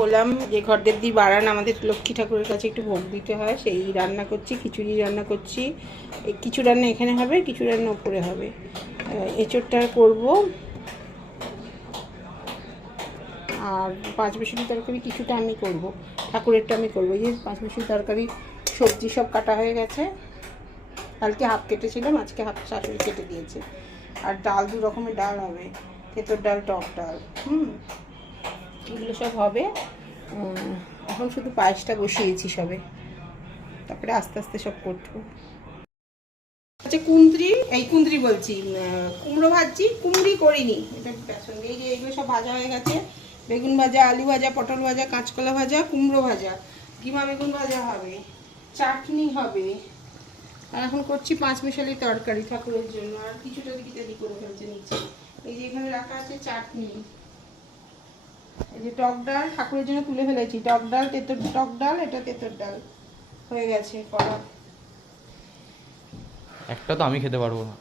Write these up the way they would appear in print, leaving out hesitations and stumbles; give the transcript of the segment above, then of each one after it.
বললাম যে ঘরদের দিয়ে বাড়ান, আমাদের লক্ষ্মী ঠাকুরের কাছে একটু ভোগ দিতে হয়, সেই রান্না করছি, খিচুড়ি রান্না করছি। কিছু রান্না এখানে হবে, কিছু রান্না উপরে হবে। এঁচোড়টা করবো, আর পাঁচমিশালি তরকারি কিছুটা আমি করব, ঠাকুরেরটা আমি করবো। এই যে পাঁচমিশালি তরকারি সবজি সব কাটা হয়ে গেছে, কালকে হাফ কেটেছিলাম, আজকে হাফ শাশুড়ি কেটে দিয়েছে। আর ডাল 2 রকমের ডাল হবে, তেঁতুর ডাল, টক ডাল, এগুলো সব হবে। এখন শুধু পায়েসটা বসিয়েছি সবে, তারপরে আস্তে আস্তে সব করবো। আচ্ছা কুঁদরি বলছি, কুমড়ো ভাজছি, কুমড়ি করিনি, এটা বেসন দিয়ে। যে এগুলো সব ভাজা হয়ে গেছে, বেগুন ভাজা, আলু ভাজা, পটল ভাজা, কাঁচকলা ভাজা, কুমড়ো ভাজা, কিমা বেগুন ভাজা হবে, চাটনি হবে। আর এখন করছি পাঁচমিশালি তরকারি ঠাকুরের জন্য। আর কিছুটা দিকে করে ফেলছে নিচে। এই যে এখানে রাখা আছে চাটনি, এই যে টক ডাল ঠাকুরের জন্য তুলে ফেলেছি, টক ডাল, টক ডাল, এটা তেঁতুর ডাল হয়ে গেছে করা। একটা তো আমি খেতে পারবো না।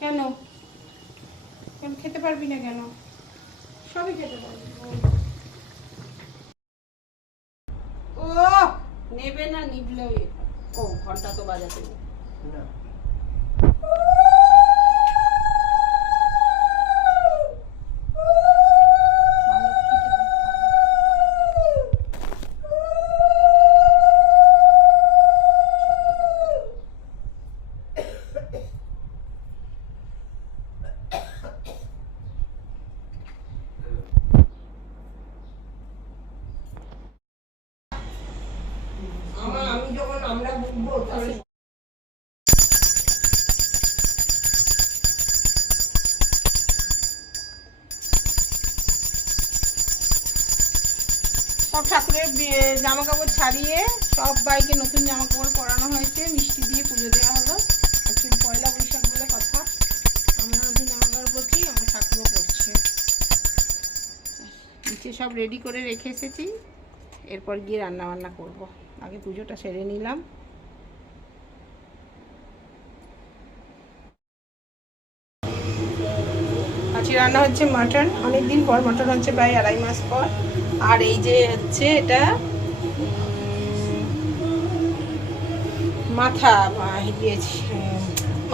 কেন কেন খেতে পারবি না? কেন, সবই খেতে পারবি। ও নেবে না, নিবলে ও ঘন্টা তো বাজাতে না। সব ঠাকুরের জামা কাপড় ছাড়িয়ে সবাইকে নতুন জামা কাপড় পরানো হয়েছে, মিষ্টি দিয়ে পুজো দেওয়া হলো। আজকে পয়লা বৈশাখ বলে কথা, আমরা নতুন জামা কাপড় পরছি, আমার ঠাকুরও পরছে। নিচে সব রেডি করে রেখে এসেছি, এরপর গিয়ে রান্না বান্না করবো। আগে পুজোটা সেরে নিলাম। আজকে রান্না হচ্ছে মাটন, অনেকদিন পর মাটন হচ্ছে, প্রায় 2.5 মাস পর। আর এই যে হচ্ছে এটা মাথা দিয়েছি,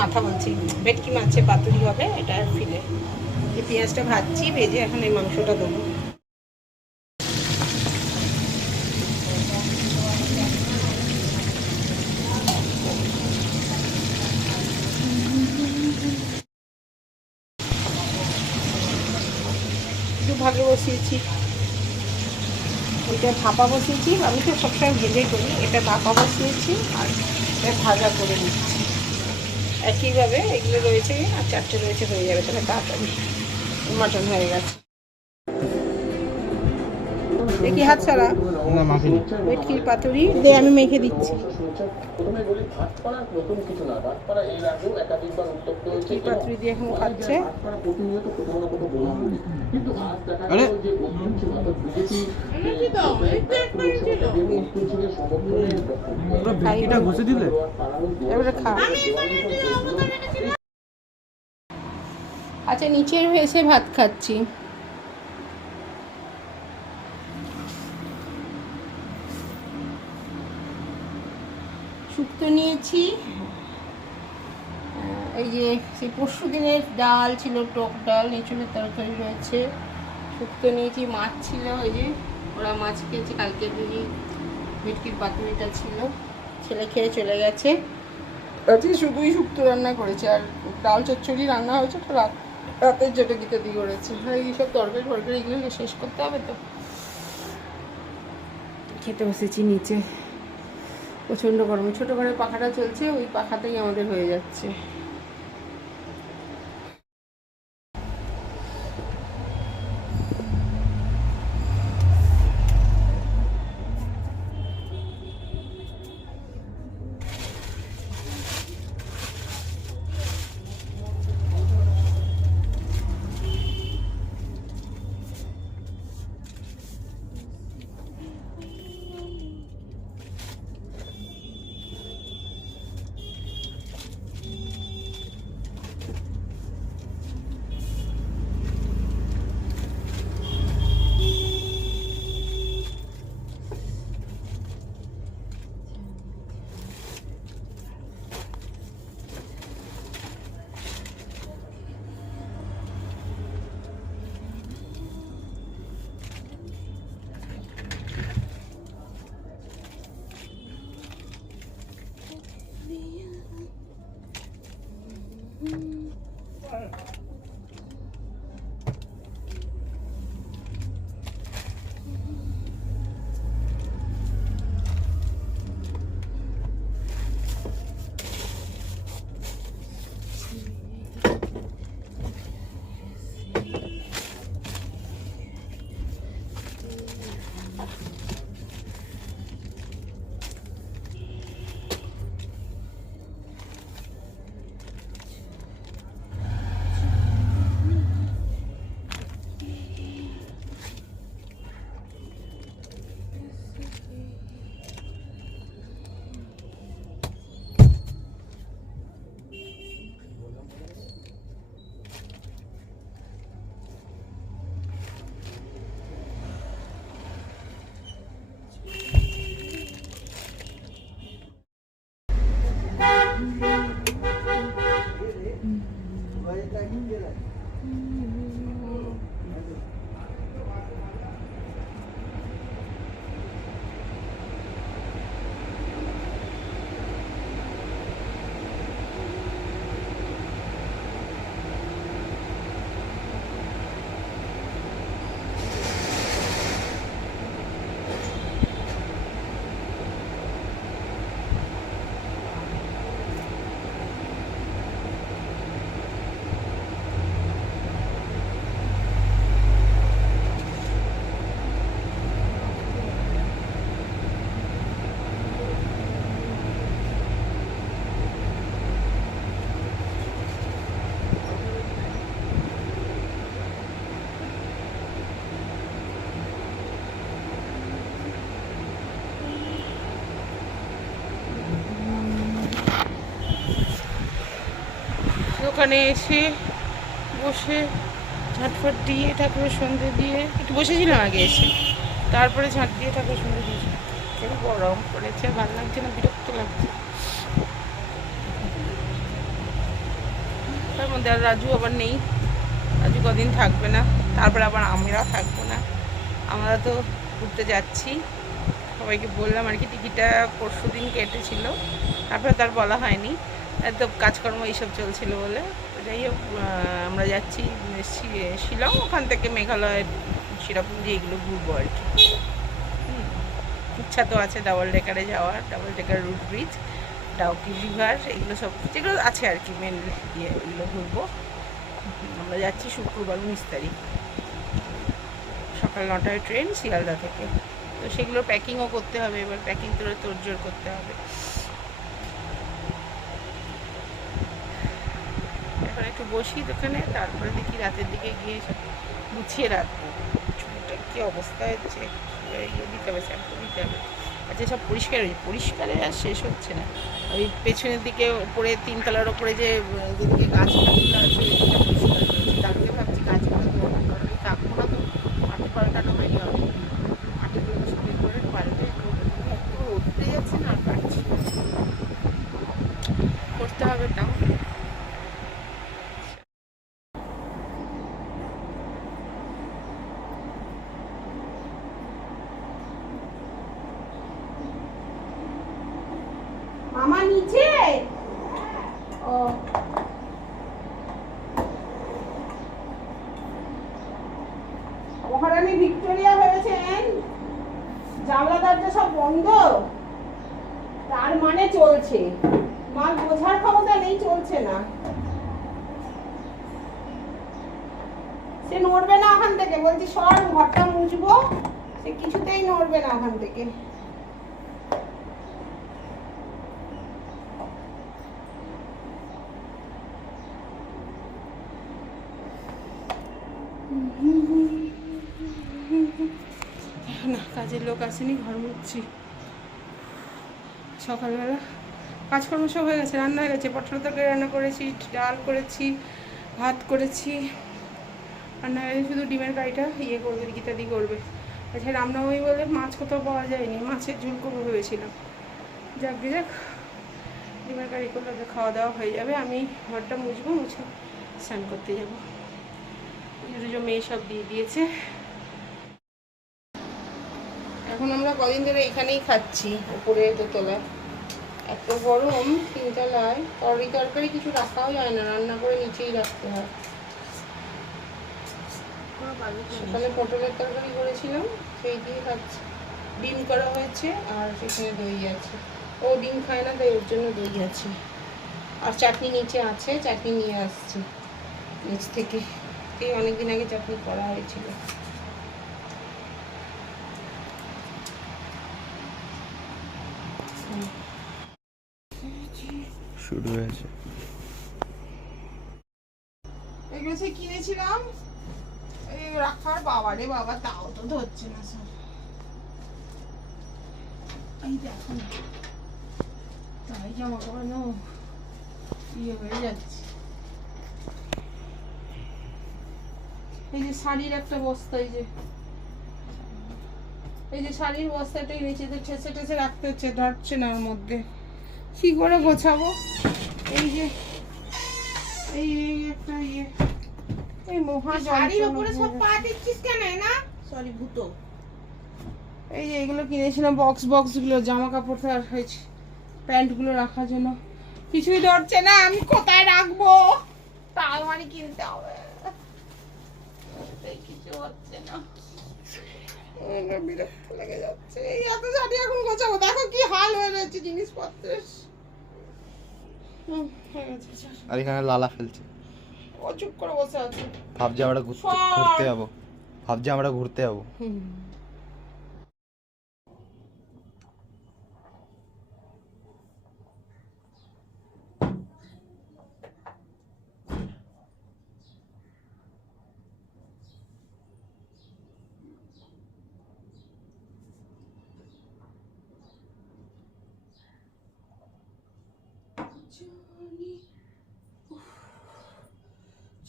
মাথা বলছি, ভেটকি মাছের পাতুরি হবে, এটা ফিলে। এই পেঁয়াজটা ভাজছি, ভেজে এখন এই মাংসটা দেবো। একটু ভাগে বসিয়েছি, এটা ভাপা বসিয়েছি, আমি তো সবসময় ভেজে করি, এটা ভাপা বসিয়েছি আর এটা ভাজা করে নিচ্ছি। একইভাবে এগুলো রয়েছে আর 4টে রয়েছে, হয়ে যাবে তাহলে তাড়াতাড়ি। মাটন হয়ে গেছে। দেখি হাত ছাড়া, ভেটকির পাতুরি দে, আমি মেখে দিচ্ছি। ভেটকির পাতুরি দিয়ে এখন খাচ্ছে। এবারে খা। আচ্ছা নিচে এসে ভাত খাচ্ছি। শুক্তো নিয়েছি, এই যে সেই পরশু দিনের ডাল ছিল, টক ডাল, এঁচুড়ের তরকারি রয়েছে, শুক্তো নিয়েছি, মাছ ছিল, এই যে ওরা মাছ খেয়েছে, কালকে দিদি ভেটকির পাতুরিটা ছিল, ছেলে খেয়ে চলে গেছে। আজকে শুধুই শুক্তো রান্না করেছে, আর ডাল চচ্চড়ি রান্না হয়েছে, তো রাতের যেটা দিতে দিয়ে করেছে। হ্যাঁ এইসব তরকারি এগুলো শেষ করতে হবে, তো খেতে বসেছি নিচে। প্রচণ্ড গরম, ছোটো ঘরে পাখাটা চলছে, ওই পাখাতেই আমাদের হয়ে যাচ্ছে। দোকানে এসে বসে ঝাঁটফাট দিয়ে ঠাকুরের সন্ধে দিয়ে একটু বসেছিলাম আগে এসে, তারপরে ঝাঁট দিয়ে ঠাকুরের সন্ধে দিয়েছি। খুবই গরম পড়েছে, ভালো লাগছে না, বিরক্ত লাগছে। তার মধ্যে আর রাজু আবার নেই, রাজু কদিন থাকবে না, তারপরে আবার আমরা থাকবো না। আমরা তো ঘুরতে যাচ্ছি, সবাইকে বললাম আর কি, টিকিটটা পরশু দিন কেটেছিল, তারপরে তার বলা হয়নি, এত কাজকর্ম এইসব চলছিল বলে। যাই হোক, আমরা যাচ্ছি শিলং, ওখান থেকে মেঘালয়, চিরাপুঞ্জি, এগুলো ঘুরবো আর কি। ইচ্ছা তো আছে ডাবল ডেকারে যাওয়ার, double decker root bridge, Dawki river, এগুলো সব যেগুলো আছে আর কি মেনলি, এগুলো ঘুরবো। আমরা যাচ্ছি শুক্রবার 19 তারিখ, সকাল 9টায় ট্রেন শিয়ালদা থেকে। তো সেগুলো প্যাকিংও করতে হবে, এবার প্যাকিং করে তোড়জোড় করতে হবে। এখন একটু বসি দোকানে, তারপরে দেখি রাতের দিকে গিয়ে সব গুছিয়ে রাখবো। চুলটা কী অবস্থা হচ্ছে, ইয়ে দিতে হবে, শ্যাম্পু দিতে হবে। আচ্ছা, সব পরিষ্কার হয়েছে, পরিষ্কারে আর শেষ হচ্ছে না। ওই পেছনের দিকে ওপরে 3 তলার ওপরে যে যেদিকে গাছগুলো আছে, তারপরে ভাবছি গাছগুলো থাকবো না, তো মাটি পাল্টানো হয়নি, মাটিগুলো সুন্দর করে পাল্টে একটু উঠতে যাচ্ছে না, আর পারছি করতে হবে তাও। মামা নিচে, ও মহারানী ভিক্টোরিয়া ভেবেছেন জানলা দরজা সব বন্ধ, তার মানে চলছে, মাল বোঝার ক্ষমতা নেই, চলছে না। সে নড়বে না ওখান থেকে, বলছি সর ঘরটা মুছবো, সে কিছুতেই নড়বে না ওখান থেকে। না, কাজের লোক আসেনি, ঘর মুছছি। সকালবেলা কাজকর্ম সব হয়ে গেছে, রান্না হয়ে গেছে, পটল তরকারি রান্না করেছি, ডাল করেছি, ভাত করেছি, রান্না হয়ে গেছে, শুধু ডিমের কারিটা ইয়ে করবে, গীতাদি করবে। আচ্ছা, রামনবমী বলে মাছ কোথাও পাওয়া যায়নি, মাছের ঝোল করবো ভেবেছিলাম। যাক যাক, ডিমের কারি করলে খাওয়া দাওয়া হয়ে যাবে। আমি ঘরটা মুছবো, মুছে স্নান করতে যাবো। দুটো মেয়ে সব দিয়ে দিয়েছে। এখন আমরা কদিন ধরে এখানেই খাচ্ছি, উপরে দোতলায়। এত গরম, 3 তলায় তরকারি কিছু রাখাও যায় না, রান্না করে নিচেই রাখতে হয়। সকালে পটলের তরকারি করেছিলাম, সেই দিয়ে খাচ্ছি। ডিম করা হয়েছে, আর সেখানে দই আছে। ও ডিম খায় না, তাই ওর জন্য দই আছে। আর চাটনি নিচে আছে, চাটনি নিয়ে আসছি নিচ থেকে। এই অনেকদিন আগে চাটনি করা হয়েছিল। শুরু হয়েছে। এগুলো সে কিনেছিলাম, এই রাখার, বাবা রে বাবা, তাও তো ধরছে না সব। এই দেখো না, তাই জামা কাপড় ইয়ে হয়ে যাচ্ছে। এই যে শাড়ির একটা বস্তা, এই যে শাড়ির বস্তাটাই নিচেতে ঠেসে ঠেসে রাখতে হচ্ছে, ধরছে না ওর মধ্যে, কি করে গোছাবো। এই যে এই একটা ইয়ে, এই মহা শাড়ির উপরে সব পা দিচ্ছিস কেন না, সরি ভূতো। এই যে এগুলো কিনেছিলাম, বক্সগুলো, জামা কাপড় আর হয়েছে, প্যান্টগুলো রাখার জন্য। কিছুই ধরছে না, আমি কোথায় রাখবো, তা আলমারি কিনতে হবে, কিছু হচ্ছে না, বিরক্ত লেগে যাচ্ছে। এই এত শাড়ি এখন গোছাবো, দেখো কি হাল হয়ে রয়েছে জিনিসপত্রের। আর এখানে লালা ফেলছে, ও চুপ করে বসে আছে, ভাবছি আমরা ঘুরতে যাবো, ভাবছি আমরা ঘুরতে যাবো।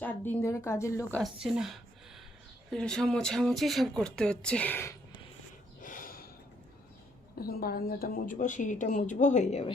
4 দিন ধরে কাজের লোক আসছে না, এটা সব মোছামুছি সব করতে হচ্ছে। এখন বারান্দাটা মুছবো, সিঁড়িটা মুছবো, হয়ে যাবে।